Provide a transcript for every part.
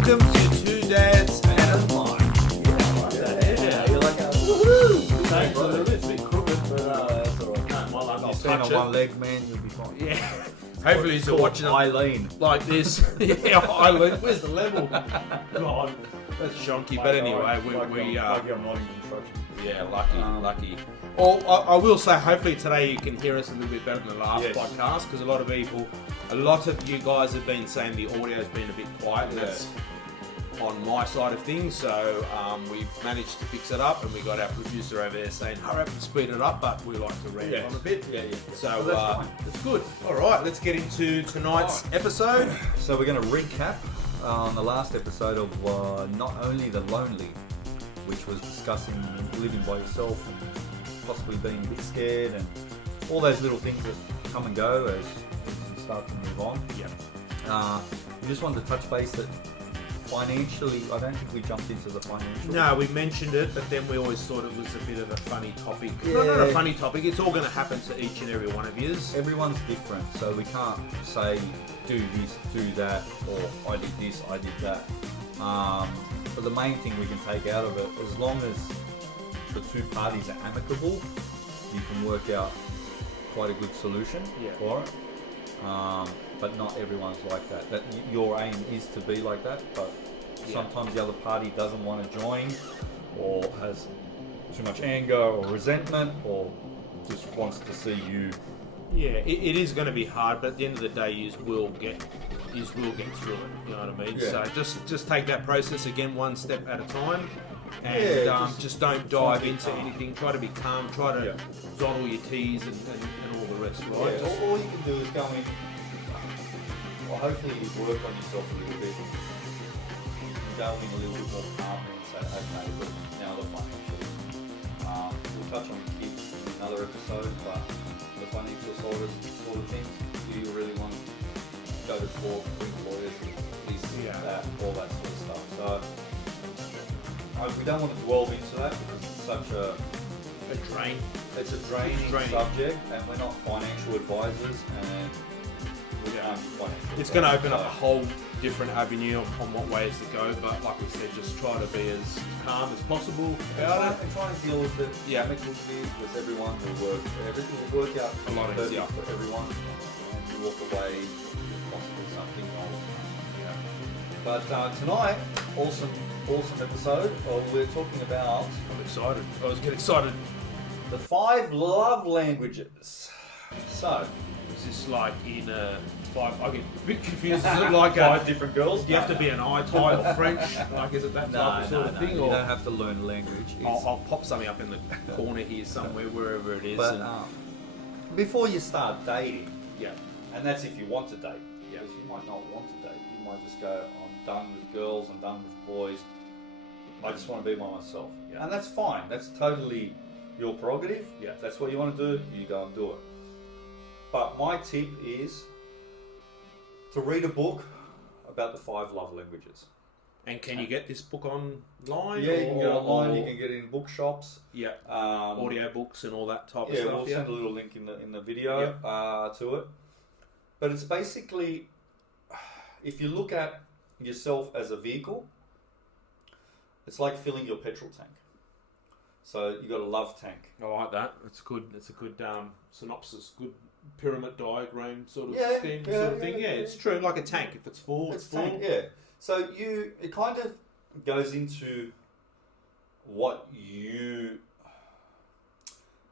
welcome to Two Dads and a Mic. Yeah, you're like, woohoo! thanks a little bit, it's a bit crooked, but That's alright. no, my love, I'll just stand touch on it. one leg, man, you'll be fine. Yeah. Hopefully you're watching it Eileen. like this. Yeah, Eileen, where's the level? God, that's shonky. But anyway, we I'm not in construction. yeah, lucky. Well, I will say, hopefully today you can hear us a little bit better than the last Yes. podcast, because a lot of you guys have been saying the audio's been a bit quiet, and that's on my side of things. So we've managed to fix it up, and we got our producer over there saying, hurry up and speed it up, but we like to rant on a bit. Yeah. So that's fine. it's good. All right, let's get into tonight's episode. So we're going to recap on the last episode of Not Only the Lonely, which was discussing living by yourself and possibly being a bit scared and all those little things that come and go as you start to move on. Yeah. We just wanted to touch base that financially, I don't think we jumped into the financial. No, we mentioned it, but then we always thought it was a bit of a funny topic. Yeah. No, not a funny topic. It's all going to happen to each and every one of yous. Everyone's different, so we can't say do this, do that, or I did this, I did that. But the main thing we can take out of it, as long as the two parties are amicable, you can work out quite a good solution for it. But not everyone's like that. That your aim is to be like that, but sometimes the other party doesn't want to join, or has too much anger or resentment, or just wants to see you. Yeah, it is going to be hard, but at the end of the day, you will get through it. You know what I mean? Yeah. So just take that process again, one step at a time, and Yeah, just don't dive into anything. Try to be calm. Try to dot all your T's and all the rest, right? Yeah, all you can do is go in. Well, hopefully you work on yourself a little bit. You can go in a little bit more calmly and say, okay, look, now the financial. We'll touch on kids in another episode, but the financial sort of things, do you really want to go to court, bring lawyers, this, that, all that sort of stuff. So we don't want to dwell into that because it's such a drain. It's a draining subject, and we're not financial advisors, and we can't be financial. It's going to open up a whole different avenue on what ways to go, but like we said, just try to be as calm as possible about it. And try and deal with it amicably with everyone everything will work out A lot easier for everyone, and you walk away with possibly something wrong. But tonight, awesome episode. We're talking about I'm excited. I was getting excited. the 5 love languages. So, Is this like in I get a bit confused. Is it like 5 different girls. do you have to be an Thai or French? Like, is it that type of sort of thing? You Or don't have to learn language. I'll pop something up in the corner here somewhere, wherever it is. But and, before you start dating, yeah, and that's if you want to date, Yeah. because you might not want to date. You might just go, I'm done with girls, I'm done with boys. I just want to be by myself. Yeah. And that's fine. That's totally your prerogative. Yeah. If that's what you want to do, you go and do it. But my tip is to read a book about the 5 love languages. And can you get this book online? Yeah, you can get it online. or- You can get it in bookshops. Yeah, Um, audio books and all that type of Yeah, stuff. we'll send a little link in the video to it. But it's basically, if you look at yourself as a vehicle, it's like filling your petrol tank. So you got a love tank. I like that. It's good. It's a good synopsis. Good pyramid diagram sort of scheme, yeah, sort of thing. Yeah, it's true. Like a tank. If it's full, it's full. Tank, yeah. So it kind of goes into what you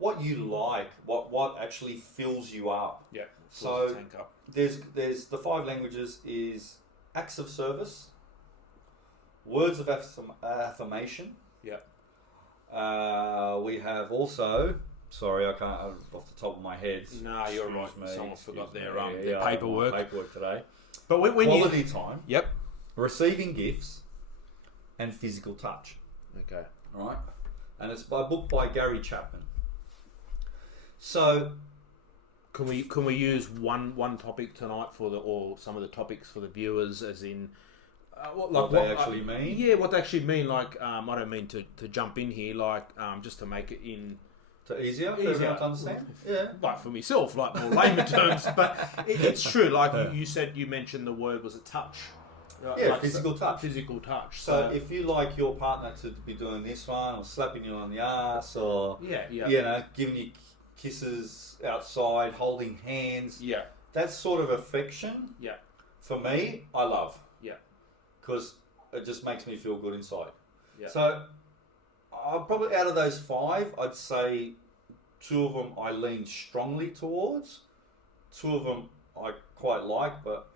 like, what actually fills you up. Yeah. So the tank up. there's the 5 languages is acts of service, words of affirmation. Yeah. We have also, sorry, I can't off the top of my head. No, you're Excuse right. me, Someone excuse forgot me. their paperwork. Paperwork today. But when Quality time, Yep. receiving gifts, and physical touch. Okay. All right, and it's a book by Gary Chapman. So, Can we use one topic tonight or some of the topics for the viewers, as in what they actually mean? Yeah, what they actually mean. Like, I don't mean to jump in here. Like, just to make it in Easier for everyone to understand? Yeah. Like for myself, like more layman terms, but it's true. Like you said, you mentioned the word, was it touch? Yeah, physical touch. Physical touch. So if you like your partner to be doing this one, or slapping you on the ass, or giving you kisses outside, holding hands, that sort of affection, for me, I love. Because it just makes me feel good inside. So I'll probably, out of those 5, I'd say 2 of them I lean strongly towards. 2 of them I quite like, but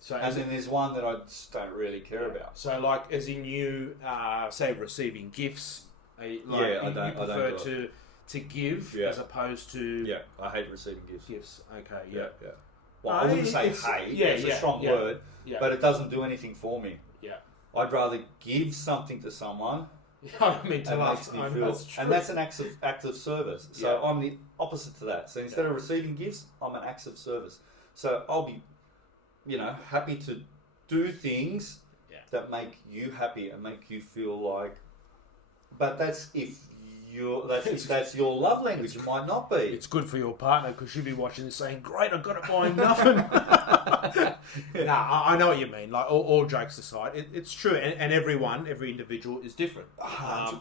So and then there's one that I just don't really care about. So, like, as in you, say, receiving gifts, I prefer to give as opposed to... Yeah, I hate receiving gifts. Gifts, okay, Well, I wouldn't say hate, it's a strong word, but it doesn't do anything for me. I'd rather give something to someone. I mean, to makes me feel, and that's an act of service. So I'm the opposite to that. So instead of receiving gifts, I'm an act of service. So I'll be, happy to do things that make you happy and make you feel like. But that's if that's your love language. It might not be. It's good for your partner because she'll be watching this saying, "Great, I've got to buy him nothing." I know what you mean. Like all jokes aside, it's true, and every individual is different. I'm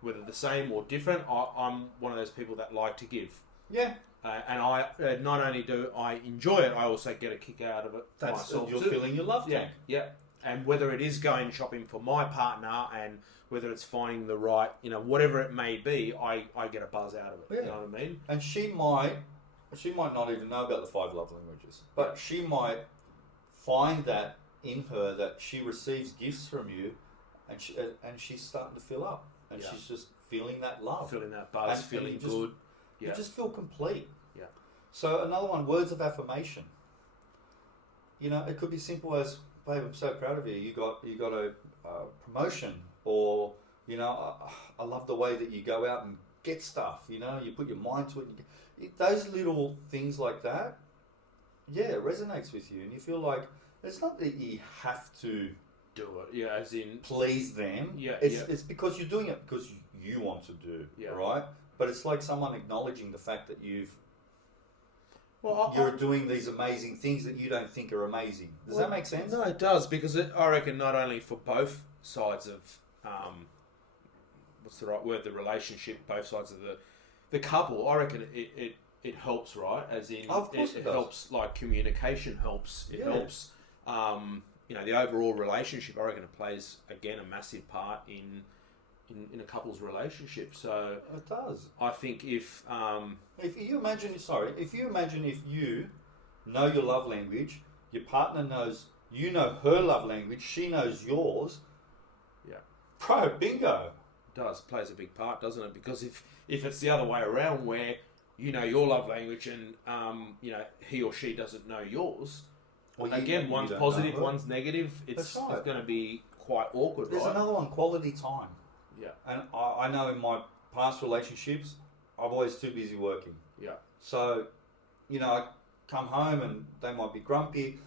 whether the same or different. I'm one of those people that like to give. Yeah. And I not only do I enjoy it, I also get a kick out of it myself. You're feeling your love tank. Yeah. And whether it is going shopping for my partner and whether it's finding the right, whatever it may be, I get a buzz out of it. Yeah. You know what I mean? And she might not even know about the 5 love languages, but she might find that in her that she receives gifts from you, and she's starting to fill up, and she's just feeling that love, feeling that buzz, feeling good. You just feel complete. Yeah. So another one, words of affirmation. It could be simple as, babe, I'm so proud of you. You got a promotion, or I love the way that you go out and get stuff. You put your mind to it. Those little things like that, it resonates with you, and you feel like it's not that you have to do it. Yeah, as in please them. Yeah, it's because you're doing it because you want to do. Yeah. Right. But it's like someone acknowledging the fact that you're doing these amazing things that you don't think are amazing. Does that make sense? No, it does, because I reckon not only for both sides of what's the right word, the relationship, both sides of the couple, I reckon it helps, right? As in, of course it helps, like communication helps. It helps, the overall relationship. I reckon it plays again a massive part in a couple's relationship. So it does. I think if you imagine if you know your love language, your partner knows her love language, she knows yours. Yeah. Bro, bingo. It does, plays a big part, doesn't it? Because if it's the other way around, where your love language and he or she doesn't know yours, one's positive, one's negative. It's going to be quite awkward. There's another one, quality time. Yeah. And I know in my past relationships, I'm always too busy working. Yeah. So, I come home and they might be grumpy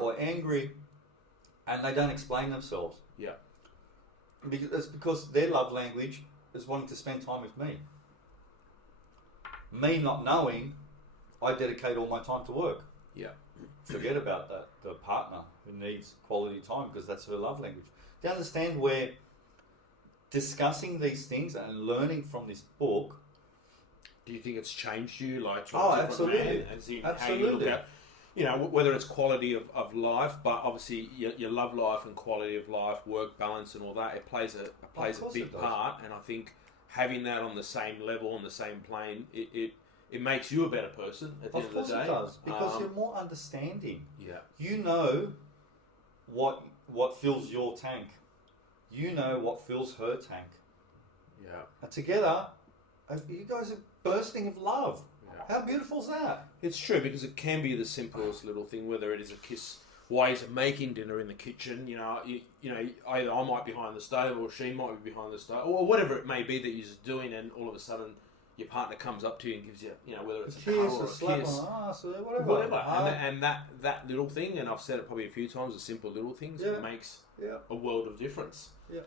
or angry, and they don't explain themselves. Yeah. It's because their love language is wanting to spend time with me. Me not knowing, I dedicate all my time to work. Yeah. Forget about that. The partner who needs quality time because that's her love language. Do you understand where discussing these things and learning from this book? Do you think it's changed you, like absolutely, as in absolutely. How you look at, whether it's quality of life, but obviously your love life and quality of life, work balance, and all that, it plays a big part. And I think having that on the same level, on the same plane, it makes you a better person at the end of the day. Of course it does, because you're more understanding. Yeah, you know what fills your tank. You know what fills her tank. Yeah. And together, you guys are bursting of love. Yeah. How beautiful is that? It's true, because it can be the simplest little thing, whether it is a kiss while you're making dinner in the kitchen. Either I might be behind the stove or she might be behind the stove, or whatever it may be that you're just doing, and all of a sudden your partner comes up to you and gives you, whether it's a kiss or a slap kiss, on the ass, whatever. And that little thing, and I've said it probably a few times, the simple little things makes a world of difference. Yeah.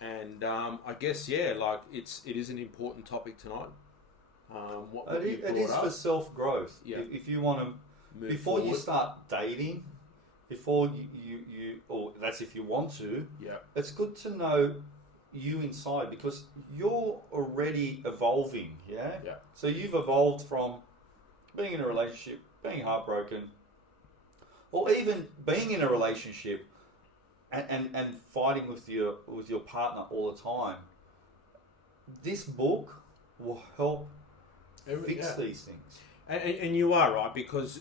And I guess like it is an important topic tonight. It is for self growth. Yeah. If you want to move before you forward. start dating, before you or that's if you want to, Yeah. it's good to know you inside because you're already evolving, yeah? Yeah. So you've evolved from being in a relationship, being heartbroken, or even being in a relationship and fighting with your partner all the time. This book will help fix these things. And you are right, because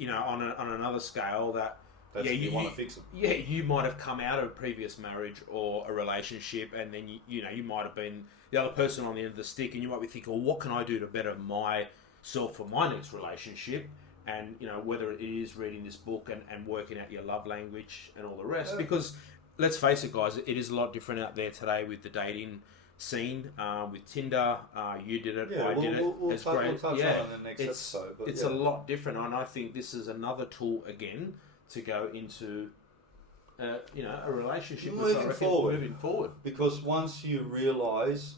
on another scale that That's if you want to fix it. Yeah, you might have come out of a previous marriage or a relationship, and then you might have been the other person on the end of the stick, and you might be thinking, well, what can I do to better myself for my next relationship? And whether it is reading this book and working out your love language and all the rest, Yeah. because let's face it, guys, it is a lot different out there today with the dating scene, with Tinder. You did it, I did it. We'll It's touch, great. We'll touch Yeah, on it in the next it's episode. But it's a lot different, and I think this is another tool again to go into, a relationship with, Moving forward. Moving forward. Because once you realise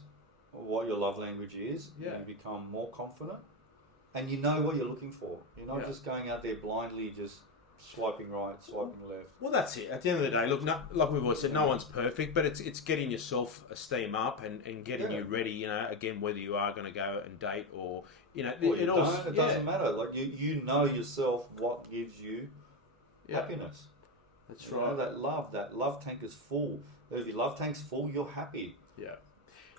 what your love language is, Yeah. you become more confident, and you know what you're looking for. You're not just going out there blindly, just swiping right, swiping left. Well, that's it. At the end of the day, look, like we've always said, no one's perfect, but it's getting your self-esteem up and getting you ready. Again, whether you are going to go and date or It doesn't matter. Like you know yourself what gives you happiness. That's You right. know, that love tank is full. If your love tank's full, you're happy. Yeah.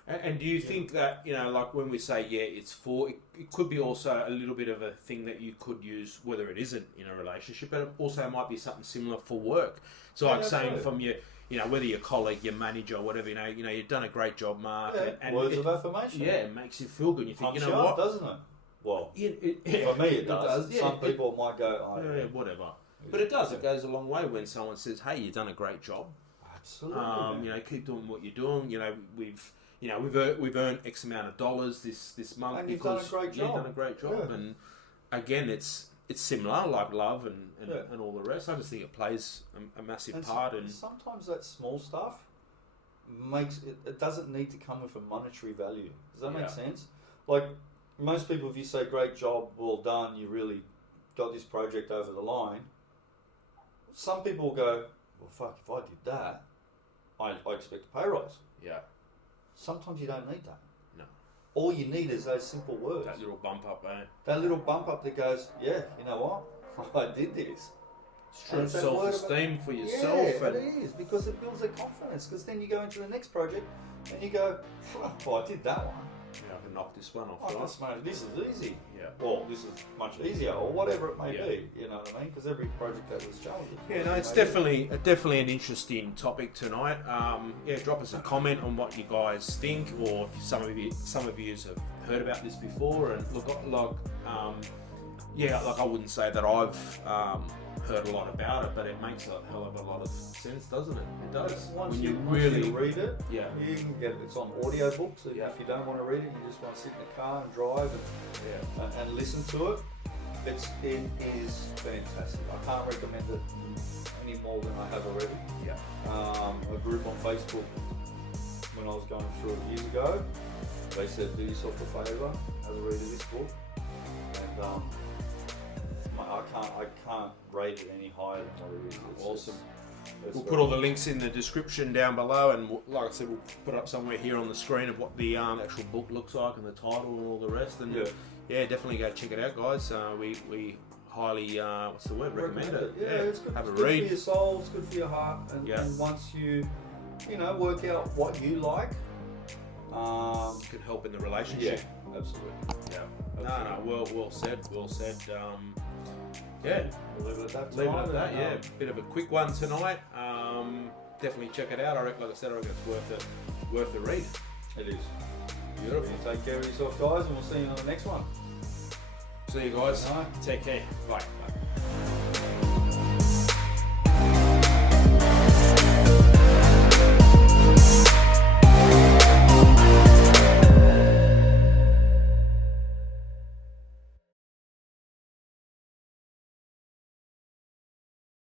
And do you think that, like when we say, it's for, it could be also a little bit of a thing that you could use, whether it isn't in a relationship, but it also might be something similar for work. So like saying from your, whether your colleague, your manager, or whatever, you've done a great job, Mark. Yeah. And Words of affirmation. Yeah, it makes you feel good. You think, Pumps you know you up, what? doesn't it? Well, For for me it does. Yeah, Some people might go, whatever. But it does. It goes a long way when someone says, hey, you've done a great job. Absolutely. Keep doing what you're doing. We've earned X amount of dollars this month And you've done a great job. You've done a great job. Yeah. And again, it's similar, like love and all the rest. I just think it plays a massive part. And sometimes that small stuff makes it doesn't need to come with a monetary value. Does that make sense? Like most people, if you say great job, well done, you really got this project over the line. Some people will go, well, fuck, if I did that, I expect a pay rise. Yeah. Sometimes you don't need that. No. All you need is those simple words. That little bump up, eh? That little bump up that goes, yeah, you know what? I did this. It's true. And it's that word Self-esteem for Yeah, yourself. it is, because it builds their confidence. Because then you go into the next project and you go, well, I did that one. I can knock this one off. This is easy. Yeah. Well, this is much easier, or whatever it may be. You know what I mean? Because every project has its challenges. Yeah, no, it's definitely an interesting topic tonight. Drop us a comment on what you guys think, or if some of you have heard about this before. And look, I wouldn't say that I've heard a lot about it, but it makes a hell of a lot of sense, doesn't it? It does. Once when you really read it, yeah, you can get it's on audio books. So Yeah. if you don't want to read it, you just want to sit in the car and drive and listen to it. It is fantastic. I can't recommend it any more than I have already. Yeah. A group on Facebook when I was going through it years ago, they said, do yourself a favour, have a read of this book, and I can't rate it any higher than what it is. It's Awesome. It's We'll very- put all the links in the description down below, and like I said, we'll put up somewhere here on the screen of what the actual book looks like and the title and all the rest. And definitely go check it out, guys. We highly recommend it. Yeah, it's good. Have a It's good read. for your soul. It's good for your heart. And, Yeah. and once you work out what you like, Could help in the relationship. absolutely. Yeah. Absolutely. No. Well said. Well said. We'll leave it at that. Leave it tonight, at that. and, Yeah. Bit of a quick one tonight. Definitely check it out. I reckon, like I said, it's worth the read. It is. Beautiful. Take care of yourself, guys, and we'll see you on the next one. See you guys. Good night. Take care. Bye.